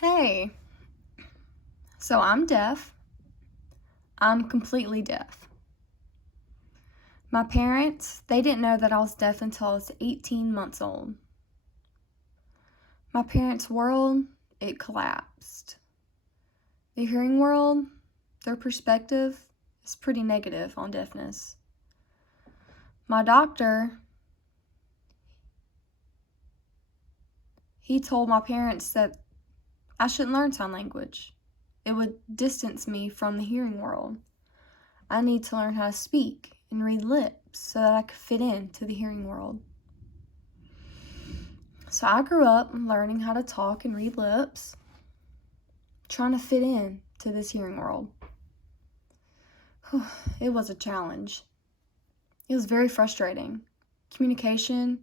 Hey, so I'm deaf. I'm completely deaf. My parents, they didn't know that I was deaf until I was 18 months old. My parents' world, it collapsed. The hearing world, their perspective is pretty negative on deafness. My doctor, he told my parents that I shouldn't learn sign language. It would distance me from the hearing world. I need to learn how to speak and read lips so that I could fit into the hearing world. So I grew up learning how to talk and read lips, trying to fit in to this hearing world. It was a challenge. It was very frustrating. Communication,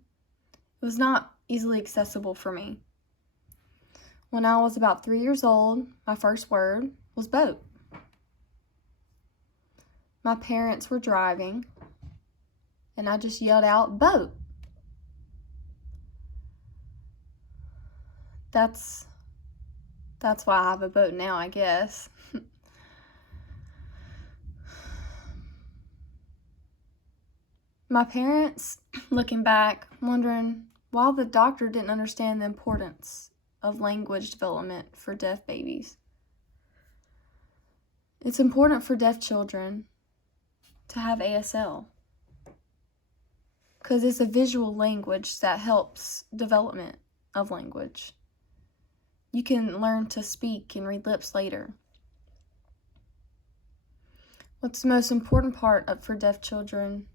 it was not easily accessible for me. When I was about 3 years old, my first word was boat. My parents were driving, and I just yelled out, boat. That's why I have a boat now, I guess. My parents, looking back, wondering why the doctor didn't understand the importance of language development for deaf babies. It's important for deaf children to have ASL because it's a visual language that helps development of language. You can learn to speak and read lips later. What's the most important part for deaf children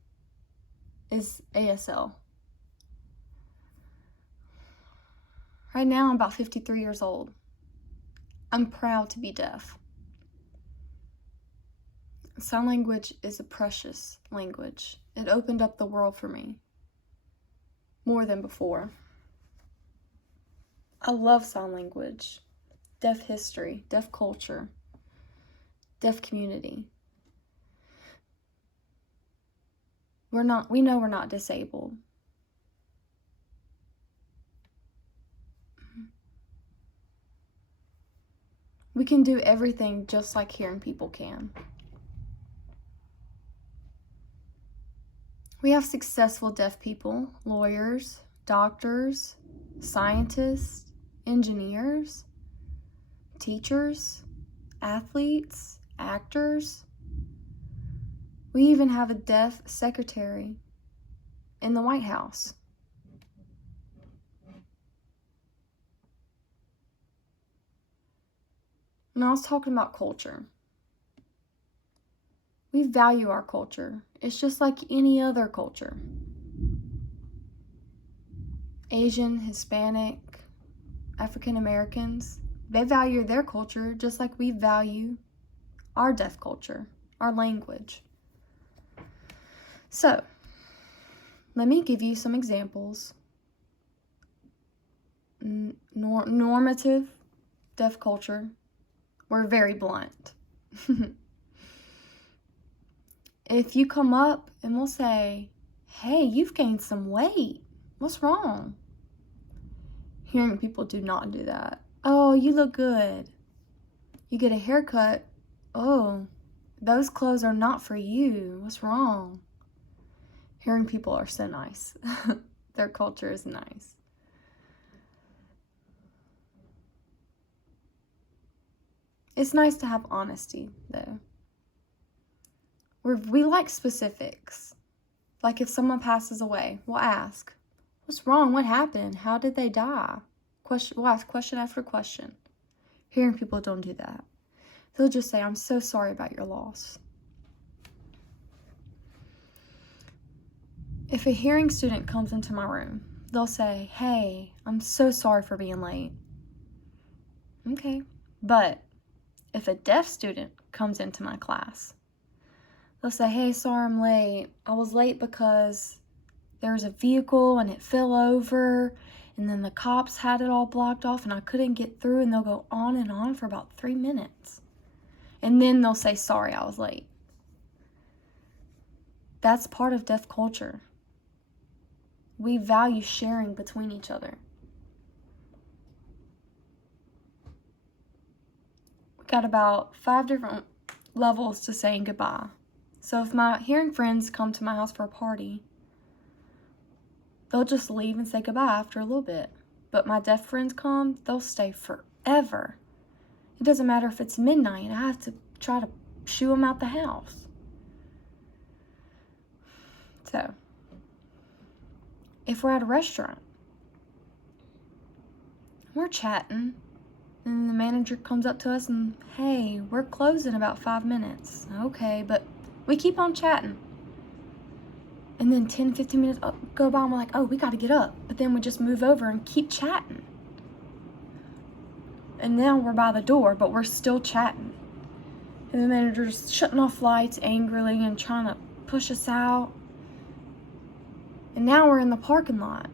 is ASL. Right now, I'm about 53 years old. I'm proud to be deaf. Sign language is a precious language. It opened up the world for me more than before. I love sign language, deaf history, deaf culture, deaf community. We know we're not disabled. We can do everything just like hearing people can. We have successful deaf people, lawyers, doctors, scientists, engineers, teachers, athletes, actors. We even have a deaf secretary in the White House. And I was talking about culture. We value our culture. It's just like any other culture. Asian, Hispanic, African Americans, they value their culture just like we value our deaf culture, our language. So, let me give you some examples. Normative deaf culture. We're very blunt. If you come up and we'll say, hey, you've gained some weight. What's wrong? Hearing people do not do that. Oh, you look good. You get a haircut. Oh, those clothes are not for you. What's wrong? Hearing people are so nice. Their culture is nice. It's nice to have honesty, though. We like specifics. Like if someone passes away, we'll ask, what's wrong? What happened? How did they die? We'll ask question after question. Hearing people don't do that. They'll just say, I'm so sorry about your loss. If a hearing student comes into my room, they'll say, hey, I'm so sorry for being late. Okay. But if a deaf student comes into my class, they'll say, hey, sorry I'm late. I was late because there was a vehicle and it fell over and then the cops had it all blocked off and I couldn't get through, and they'll go on and on for about 3 minutes. And then they'll say, sorry, I was late. That's part of deaf culture. We value sharing between each other. got about 5 different levels to saying goodbye. So if my hearing friends come to my house for a party, they'll just leave and say goodbye after a little bit. But my deaf friends come, they'll stay forever. It doesn't matter if it's midnight. I have to try to shoo them out the house. So, if we're at a restaurant, we're chatting, and the manager comes up to us and, hey, we're closing in about 5 minutes. Okay, but we keep on chatting. And then 10, 15 minutes go by and we're like, oh, we got to get up. But then we just move over and keep chatting. And now we're by the door, but we're still chatting. And the manager's shutting off lights angrily and trying to push us out. And now we're in the parking lot.